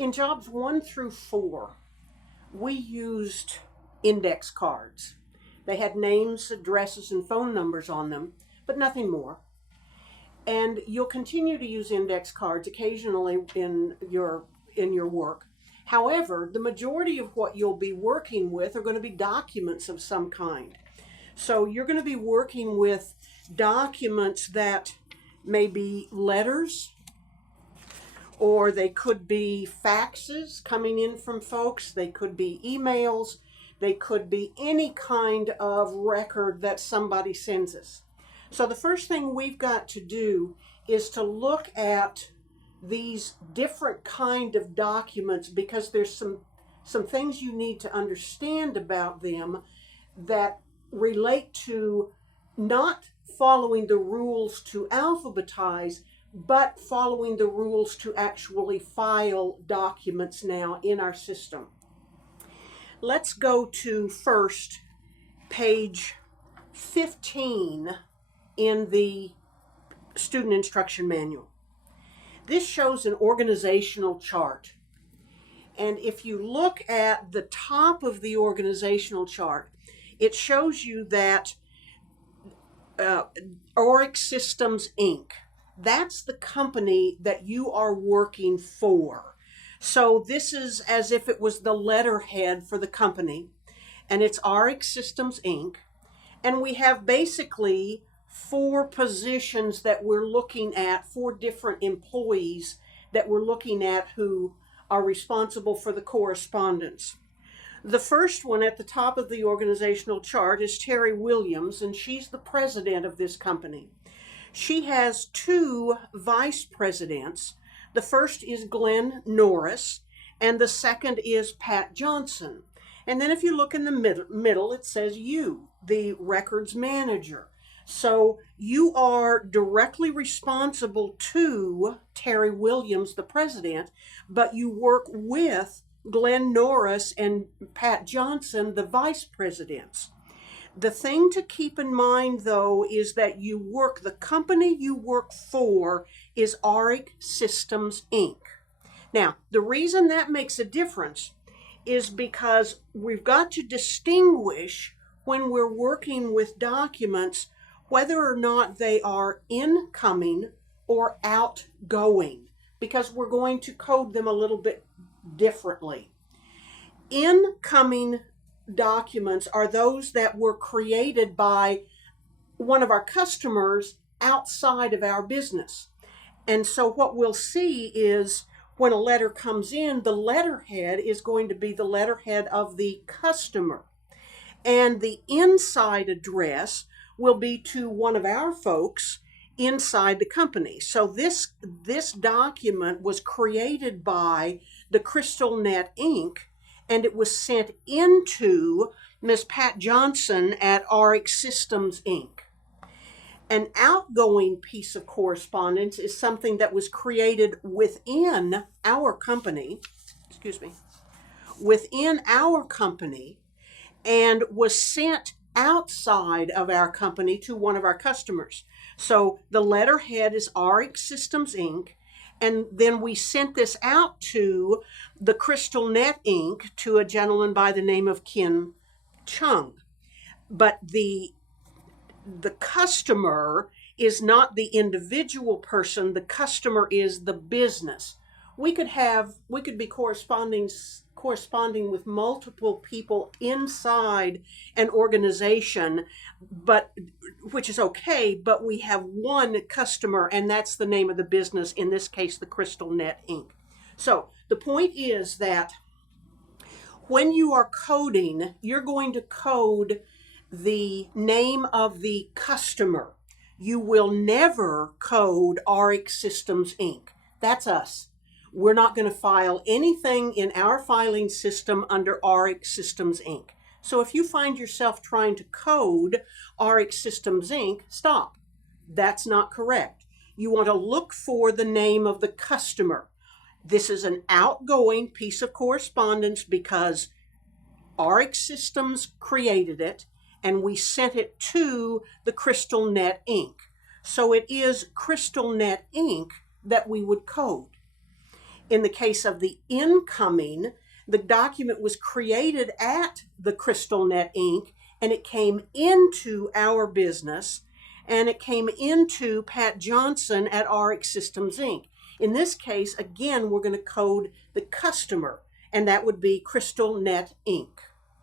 In jobs 1 through 4, we used index cards. They had names, addresses, and phone numbers on them, but nothing more. And you'll continue to use index cards occasionally in your work. However, the majority of what you'll be working with are going to be documents of some kind. So you're going to be working with documents that may be letters, or they could be faxes coming in from folks. They could be emails. They could be any kind of record that somebody sends us. So the first thing we've got to do is to look at these different kind of documents, because there's some things you need to understand about them that relate to not following the rules to alphabetize, but following the rules to actually file documents now in our system. Let's go to first page 15 in the student instruction manual. This shows an organizational chart. And if you look at the top of the organizational chart, it shows you that Auric Systems, Inc., that's the company that you are working for. So this is as if it was the letterhead for the company, and it's Auric Systems, Inc. And we have basically 4 positions that we're looking at, 4 different employees that we're looking at who are responsible for the correspondence. The first one at the top of the organizational chart is Terry Williams, and she's the president of this company. She has 2 vice presidents. The first is Glenn Norris, and the second is Pat Johnson. And then if you look in the middle, it says you, the records manager. So you are directly responsible to Terry Williams, the president, but you work with Glenn Norris and Pat Johnson, the vice presidents. The thing to keep in mind, though, is that the company you work for is Auric Systems, Inc. Now, the reason that makes a difference is because we've got to distinguish when we're working with documents whether or not they are incoming or outgoing, because we're going to code them a little bit differently. Incoming documents are those that were created by one of our customers outside of our business. And so what we'll see is when a letter comes in, the letterhead is going to be the letterhead of the customer. And the inside address will be to one of our folks inside the company. So this document was created by the CrystalNet Inc., and it was sent into Ms. Pat Johnson at Auric Systems, Inc. An outgoing piece of correspondence is something that was created within our company, and was sent outside of our company to one of our customers. So the letterhead is Auric Systems, Inc., and then we sent this out to the CrystalNet Inc. to a gentleman by the name of Kim Chung. But the customer is not the individual person. The customer is the business. We could be corresponding with multiple people inside an organization, which is okay, but we have one customer, and that's the name of the business, in this case, the CrystalNet Inc. So the point is that when you are coding, you're going to code the name of the customer. You will never code Auric Systems, Inc. That's us. We're not going to file anything in our filing system under Auric Systems, Inc. So if you find yourself trying to code Auric Systems, Inc., stop. That's not correct. You want to look for the name of the customer. This is an outgoing piece of correspondence because Auric Systems created it, and we sent it to the CrystalNet Inc. So it is CrystalNet Inc. that we would code. In the case of the incoming, the document was created at the CrystalNet Inc. and it came into our business and it came into Pat Johnson at RX Systems Inc. In this case, again, we're going to code the customer, and that would be CrystalNet Inc.